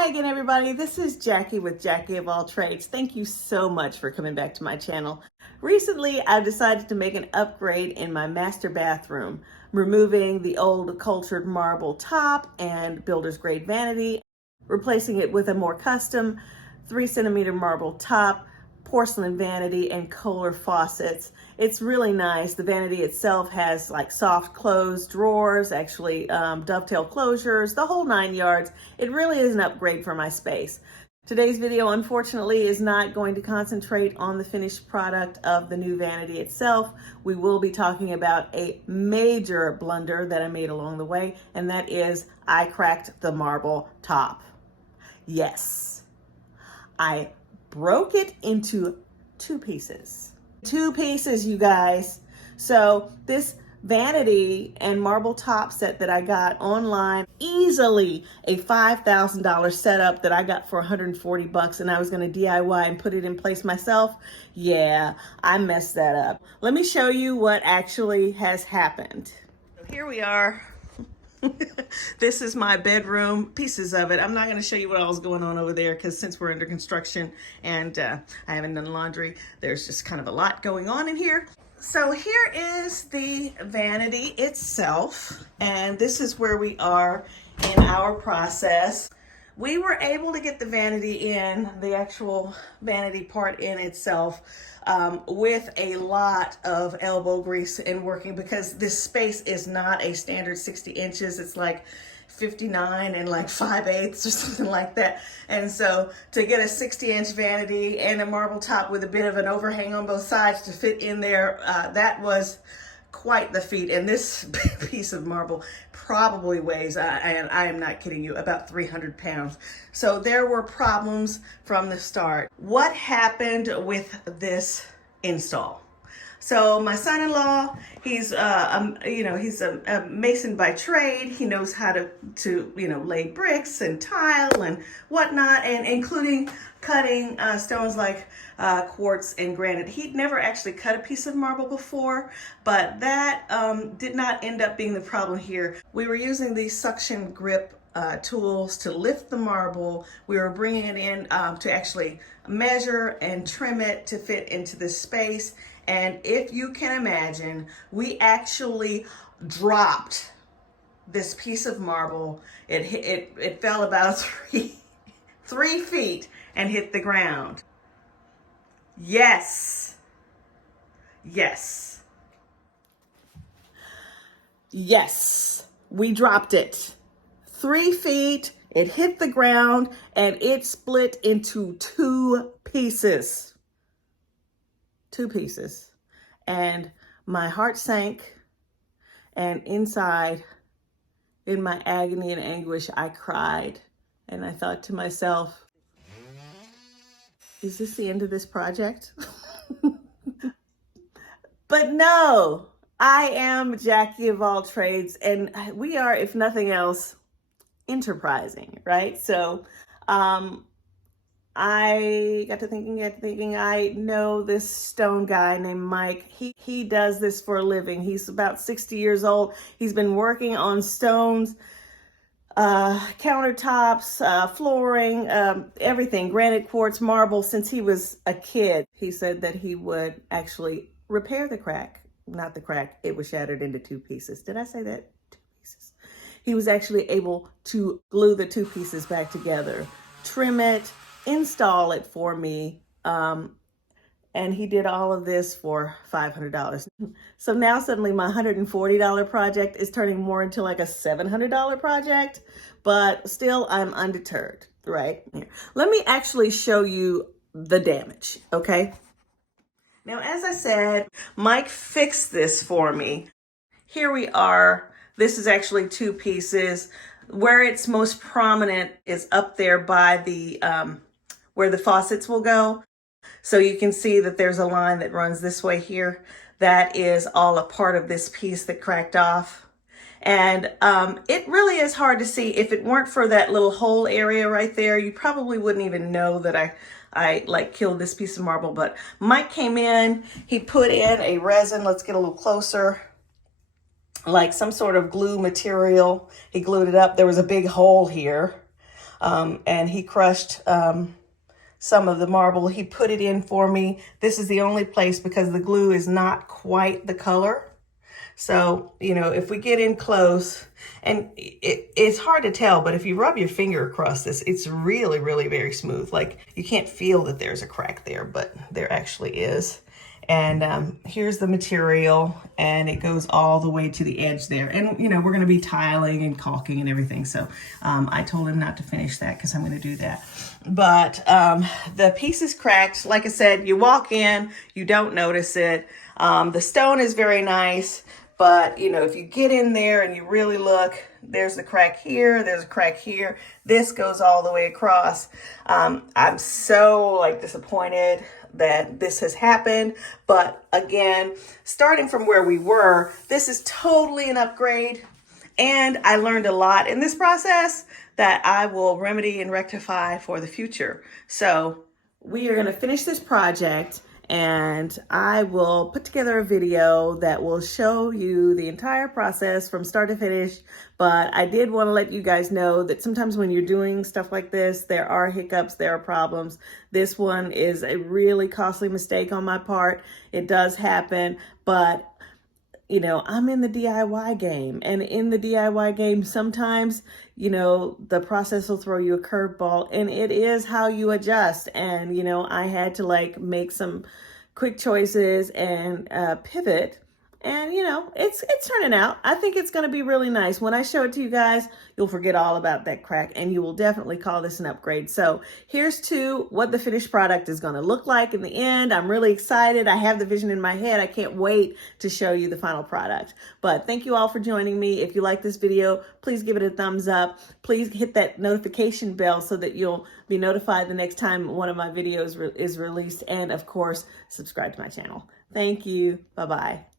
Hi again, everybody. This is Jackie with Jackie of All Trades. Thank you so much for coming back to my channel. Recently, I've decided to make an upgrade in my master bathroom, removing the old cultured marble top and builder's grade vanity, replacing it with a more custom 3 centimeter marble top, porcelain vanity, and Kohler faucets. It's really nice. The vanity itself has like soft closed drawers, actually dovetail closures, the whole 9 yards. It really is an upgrade for my space. Today's video, unfortunately, is not going to concentrate on the finished product of the new vanity itself. We will be talking about a major blunder that I made along the way, and that is I cracked the marble top. Yes, I broke it into two pieces. Two pieces, you guys. So this vanity and marble top set that I got online, easily a $5,000 setup that I got for 140 bucks, and I was going to DIY and put it in place myself. Yeah, I messed that up. Let me show you what actually has happened. Here we are. This is my bedroom, pieces of it. I'm not going to show you what all's going on over there because since we're under construction and I haven't done laundry, there's just kind of a lot going on in here. So here is the vanity itself, and this is where we are in our process. We were able to get the vanity in, the actual vanity part in itself, with a lot of elbow grease and working, because this space is not a standard 60 inches. It's like 59 and like 5/8 or something like that. And so to get a 60-inch vanity and a marble top with a bit of an overhang on both sides to fit in there, that was quite the feat. And this piece of marble probably weighs, and I am not kidding you, about 300 pounds. So there were problems from the start. What happened with this install? So my son-in-law, he's he's a mason by trade. He knows how to lay bricks and tile and whatnot, and including cutting stones like quartz and granite. He'd never actually cut a piece of marble before, but that did not end up being the problem here. We were using these suction grip tools to lift the marble. We were bringing it in to actually measure and trim it to fit into this space. And if you can imagine, we actually dropped this piece of marble. It fell about three feet and hit the ground. Yes. Yes. Yes. We dropped it. 3 feet, it hit the ground, and it split into two pieces. Two pieces. And my heart sank, and inside, in my agony and anguish, I cried. And I thought to myself, is this the end of this project? But no, I am Jackie of All Trades, and we are, if nothing else, enterprising, right? So I got to thinking, I know this stone guy named Mike. He does this for a living. He's about 60 years old. He's been working on stones, countertops, flooring, everything, granite, quartz, marble, since he was a kid. He said that he would actually repair the crack. Not the crack, it was shattered into two pieces. Did I say that? Two pieces. He was actually able to glue the two pieces back together, trim it, install it for me, and he did all of this for $500. So now suddenly my $140 project is turning more into like a $700 project, but still I'm undeterred, right? Here. Let me actually show you the damage, okay? Now, as I said, Mike fixed this for me. Here we are. This is actually two pieces. Where it's most prominent is up there by the where the faucets will go. So you can see that there's a line that runs this way here. That is all a part of this piece that cracked off. And it really is hard to see. If it weren't for that little hole area right there, you probably wouldn't even know that I like killed this piece of marble. But Mike came in, he put in a resin. Let's get a little closer. Like some sort of glue material. He glued it up. There was a big hole here. and he crushed some of the marble. He put it in for me. This is the only place because the glue is not quite the color. So, you know, if we get in close, and it's hard to tell, but if you rub your finger across this, it's really, really very smooth. Like you can't feel that there's a crack there, but there actually is. And here's the material, and it goes all the way to the edge there. And, you know, we're going to be tiling and caulking and everything. So I told him not to finish that because I'm going to do that. But the piece is cracked. Like I said, you walk in, you don't notice it. The stone is very nice. But, you know, if you get in there and you really look, there's a crack here, there's a crack here. This goes all the way across. I'm so like disappointed that this has happened. But again, starting from where we were, this is totally an upgrade. And I learned a lot in this process that I will remedy and rectify for the future. So we are going to finish this project, and I will put together a video that will show you the entire process from start to finish. But I did want to let you guys know that sometimes when you're doing stuff like this, there are hiccups, there are problems. This one is a really costly mistake on my part. It does happen, but you know, I'm in the DIY game, and in the DIY game, sometimes, you know, the process will throw you a curveball, and it is how you adjust. And, you know, I had to like make some quick choices and pivot. And, you know, it's turning out. I think it's going to be really nice. When I show it to you guys, you'll forget all about that crack, and you will definitely call this an upgrade. So here's to what the finished product is going to look like in the end. I'm really excited. I have the vision in my head. I can't wait to show you the final product. But thank you all for joining me. If you like this video, please give it a thumbs up. Please hit that notification bell so that you'll be notified the next time one of my videos is released. And of course, subscribe to my channel. Thank you. Bye-bye.